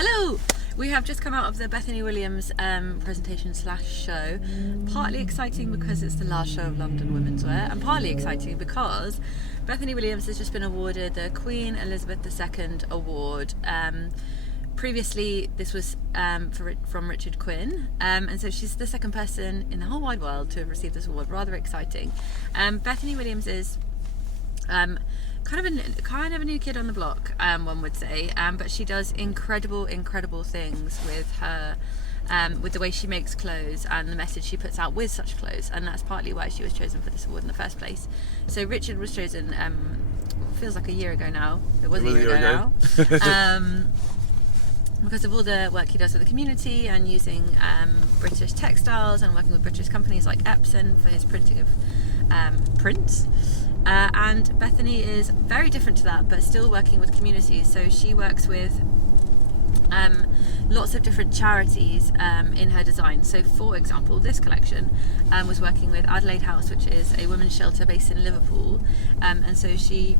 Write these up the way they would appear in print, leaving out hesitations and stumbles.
Hello! We have just come out of the Bethany Williams presentation / show. Partly exciting because it's the last show of London Womenswear, and partly exciting because Bethany Williams has just been awarded the Queen Elizabeth II Award. Previously, this was from Richard Quinn, and so she's the second person in the whole wide world to have received this award. Rather exciting. Bethany Williams is kind of a new kid on the block, one would say, but she does incredible things with her, with the way she makes clothes and the message she puts out with such clothes, and that's partly why she was chosen for this award in the first place. So Richard was chosen, feels like a year ago now. It was a year ago now. Because of all the work he does with the community and using British textiles and working with British companies like Epson for his printing of prints. And Bethany is very different to that, but still working with communities. So she works with lots of different charities in her design. So for example, this collection was working with Adelaide House, which is a women's shelter based in Liverpool. And so she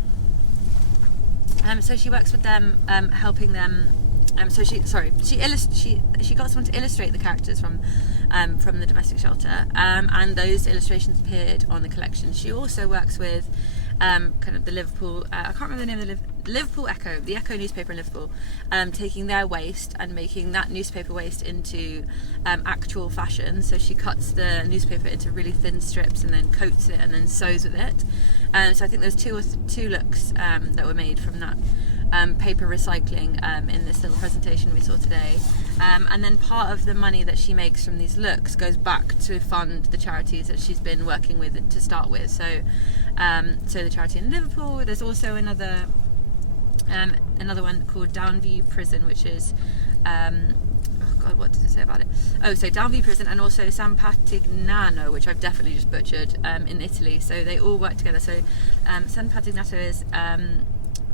works with them, helping them. She got someone to illustrate the characters from the domestic shelter, and those illustrations appeared on the collection. She also works with kind of the Liverpool, I can't remember the name of the Liverpool Echo, the Echo newspaper in Liverpool, taking their waste and making that newspaper waste into actual fashion. So she cuts the newspaper into really thin strips and then coats it and then sews with it. So I think there's two looks that were made from that. Paper recycling in this little presentation we saw today, and then part of the money that she makes from these looks goes back to fund the charities that she's been working with to start with. So the charity in Liverpool. There's also another one called Downview Prison, which is what did it say about it? So Downview Prison, and also San Patignano, which I've definitely just butchered, in Italy. So they all work together. So San Patignano is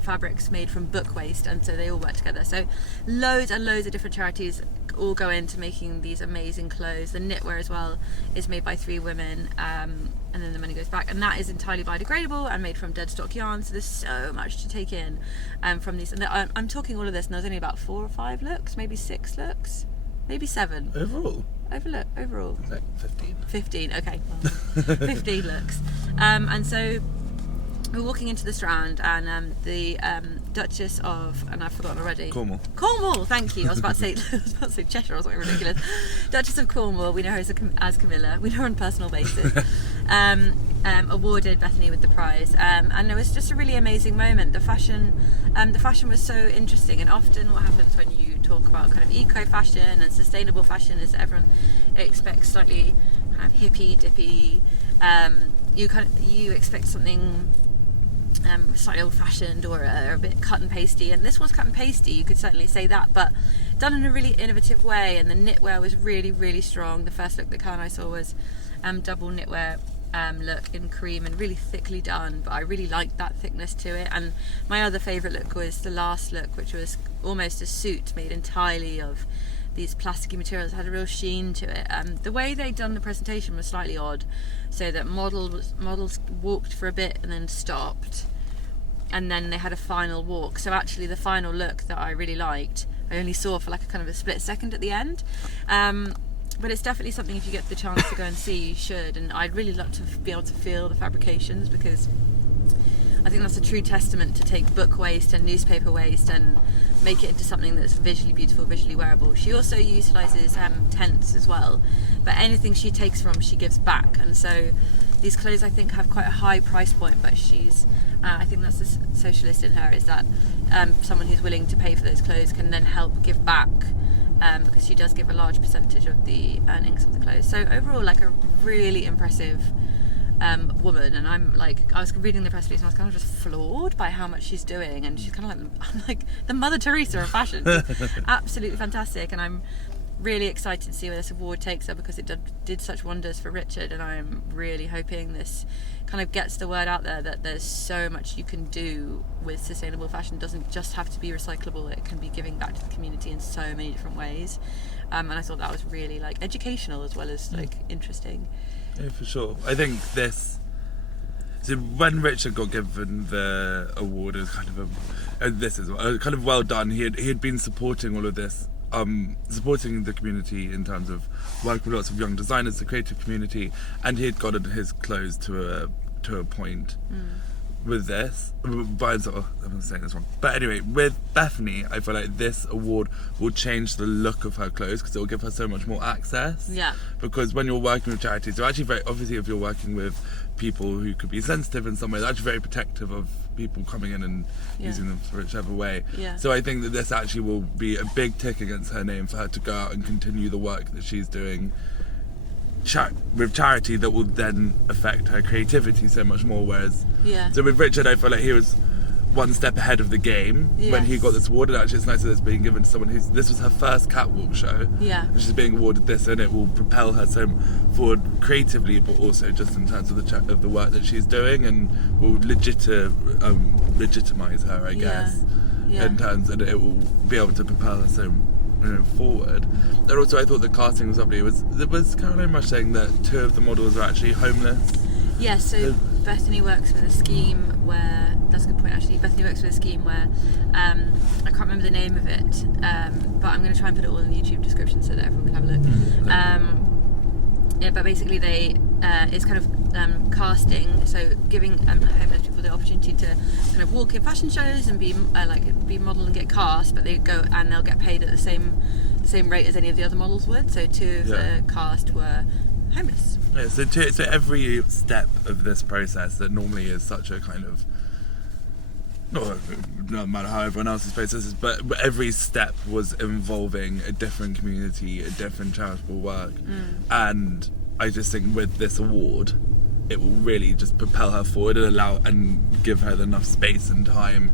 fabrics made from book waste, and so they all work together. So loads and loads of different charities all go into making these amazing clothes. The knitwear as well is made by 3 women, and then the money goes back, and that is entirely biodegradable and made from dead stock yarn. So there's so much to take in from these, and I'm talking all of this and there's only about 4 or 5 looks, maybe 6 looks, maybe 7 overall. Like 15, okay. 15 looks, and so we're walking into the Strand, and the Duchess of, and I've forgotten already. Cornwall, thank you. I was about to say Cheshire or something ridiculous. Duchess of Cornwall, we know her as Camilla. We know her on a personal basis. Awarded Bethany with the prize, and it was just a really amazing moment. The fashion was so interesting, and often what happens when you talk about kind of eco fashion and sustainable fashion is that everyone expects slightly kind of hippy dippy. You expect something slightly old-fashioned or a bit cut and pasty, and this was cut and pasty, you could certainly say that, but done in a really innovative way. And the knitwear was really strong. The first look that Calum and I saw was double knitwear look in cream and really thickly done, but I really liked that thickness to it. And my other favourite look was the last look, which was almost a suit made entirely of these plasticky materials. It had a real sheen to it. The way they'd done the presentation was slightly odd, so that models walked for a bit and then stopped, and then they had a final walk. So actually the final look that I really liked, I only saw for like a kind of a split second at the end. But it's definitely something, if you get the chance to go and see, you should. And I'd really love to be able to feel the fabrications, because I think that's a true testament to take book waste and newspaper waste and make it into something that's visually beautiful, visually wearable. She also utilises tents as well, but anything she takes from, she gives back. And so these clothes, I think, have quite a high price point, but she's I think that's the socialist in her, is that someone who's willing to pay for those clothes can then help give back, because she does give a large percentage of the earnings of the clothes. So overall, like, a really impressive woman. And I was reading the press release and I was kind of just floored by how much she's doing, and she's kind of I'm like the Mother Teresa of fashion. Absolutely fantastic, and I'm really excited to see where this award takes her, because it did such wonders for Richard, and I'm really hoping this kind of gets the word out there that there's so much you can do with sustainable fashion. It doesn't just have to be recyclable, it can be giving back to the community in so many different ways, and I thought that was really educational as well as interesting. Yeah, for sure. I think this So when Richard got given the award, it was kind of this is kind of well done. He had been supporting all of this, supporting the community in terms of working with lots of young designers, the creative community, and he had gotten his clothes to a point with this. I'm saying this wrong, but anyway, with Bethany, I feel like this award will change the look of her clothes because it will give her so much more access. Yeah. Because when you're working with charities, they're actually very obviously if you're working with people who could be sensitive in some way, they're actually very protective of people coming in and using them for whichever way. Yeah. So I think that this actually will be a big tick against her name for her to go out and continue the work that she's doing with charity that will then affect her creativity so much more. Whereas, so with Richard, I feel like he was one step ahead of the game when he got this award, and actually it's nice that it's being given to someone this was her first catwalk show, and she's being awarded this, and it will propel her so forward creatively, but also just in terms of the work that she's doing, and will legitimize her, I guess, in terms, and it will be able to propel her so forward. And also I thought the casting was lovely. There was Caroline Rush saying that 2 of the models are actually homeless. Yes, so Bethany works with a scheme where, that's a good point actually, Bethany works with a scheme where, I can't remember the name of it, but I'm going to try and put it all in the YouTube description so that everyone can have a look. But basically it's kind of casting, so giving homeless people the opportunity to kind of walk in fashion shows and be model and get cast, but they'll get paid at the same rate as any of the other models would. So 2 of the cast were homeless. Yeah, so every step of this process that normally is such a kind of no matter how everyone else's process is, but every step was involving a different community, a different charitable work, and I just think with this award, it will really just propel her forward and give her enough space and time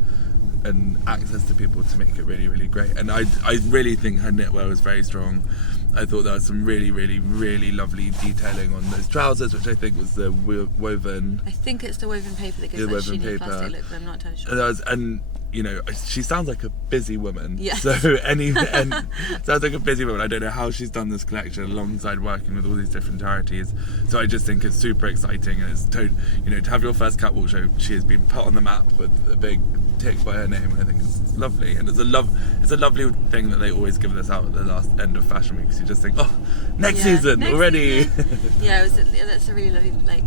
and access to people to make it really, really great. And I really think her knitwear was very strong. I thought there was some really, really, really lovely detailing on those trousers, which I think was the woven. I think it's the woven paper that gives that sheeny plastic look, but I'm not entirely sure. And you know, she sounds like a busy woman. Yes. So sounds like a busy woman. I don't know how she's done this collection alongside working with all these different charities. So I just think it's super exciting, and it's to have your first catwalk show. She has been put on the map with a big tick by her name. I think it's lovely, and it's a lovely thing that they always give this out at the last end of Fashion Week, because you just think, next season already. Season. That's a really lovely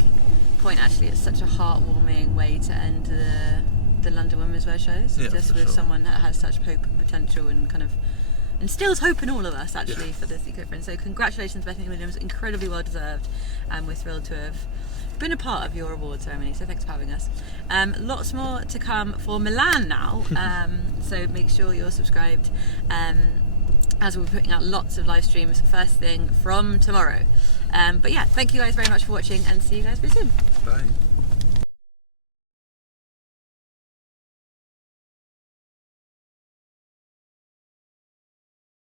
point. Actually, it's such a heartwarming way to end the London Womenswear shows, just with someone that has such hope and potential and kind of instills hope in all of us actually for this eco-friend. So congratulations, Bethany Williams, incredibly well deserved, and we're thrilled to have been a part of your award ceremony, so thanks for having us. Lots more to come for Milan now, so make sure you're subscribed, as we'll be putting out lots of live streams first thing from tomorrow. But yeah, thank you guys very much for watching, and see you guys very soon. Bye.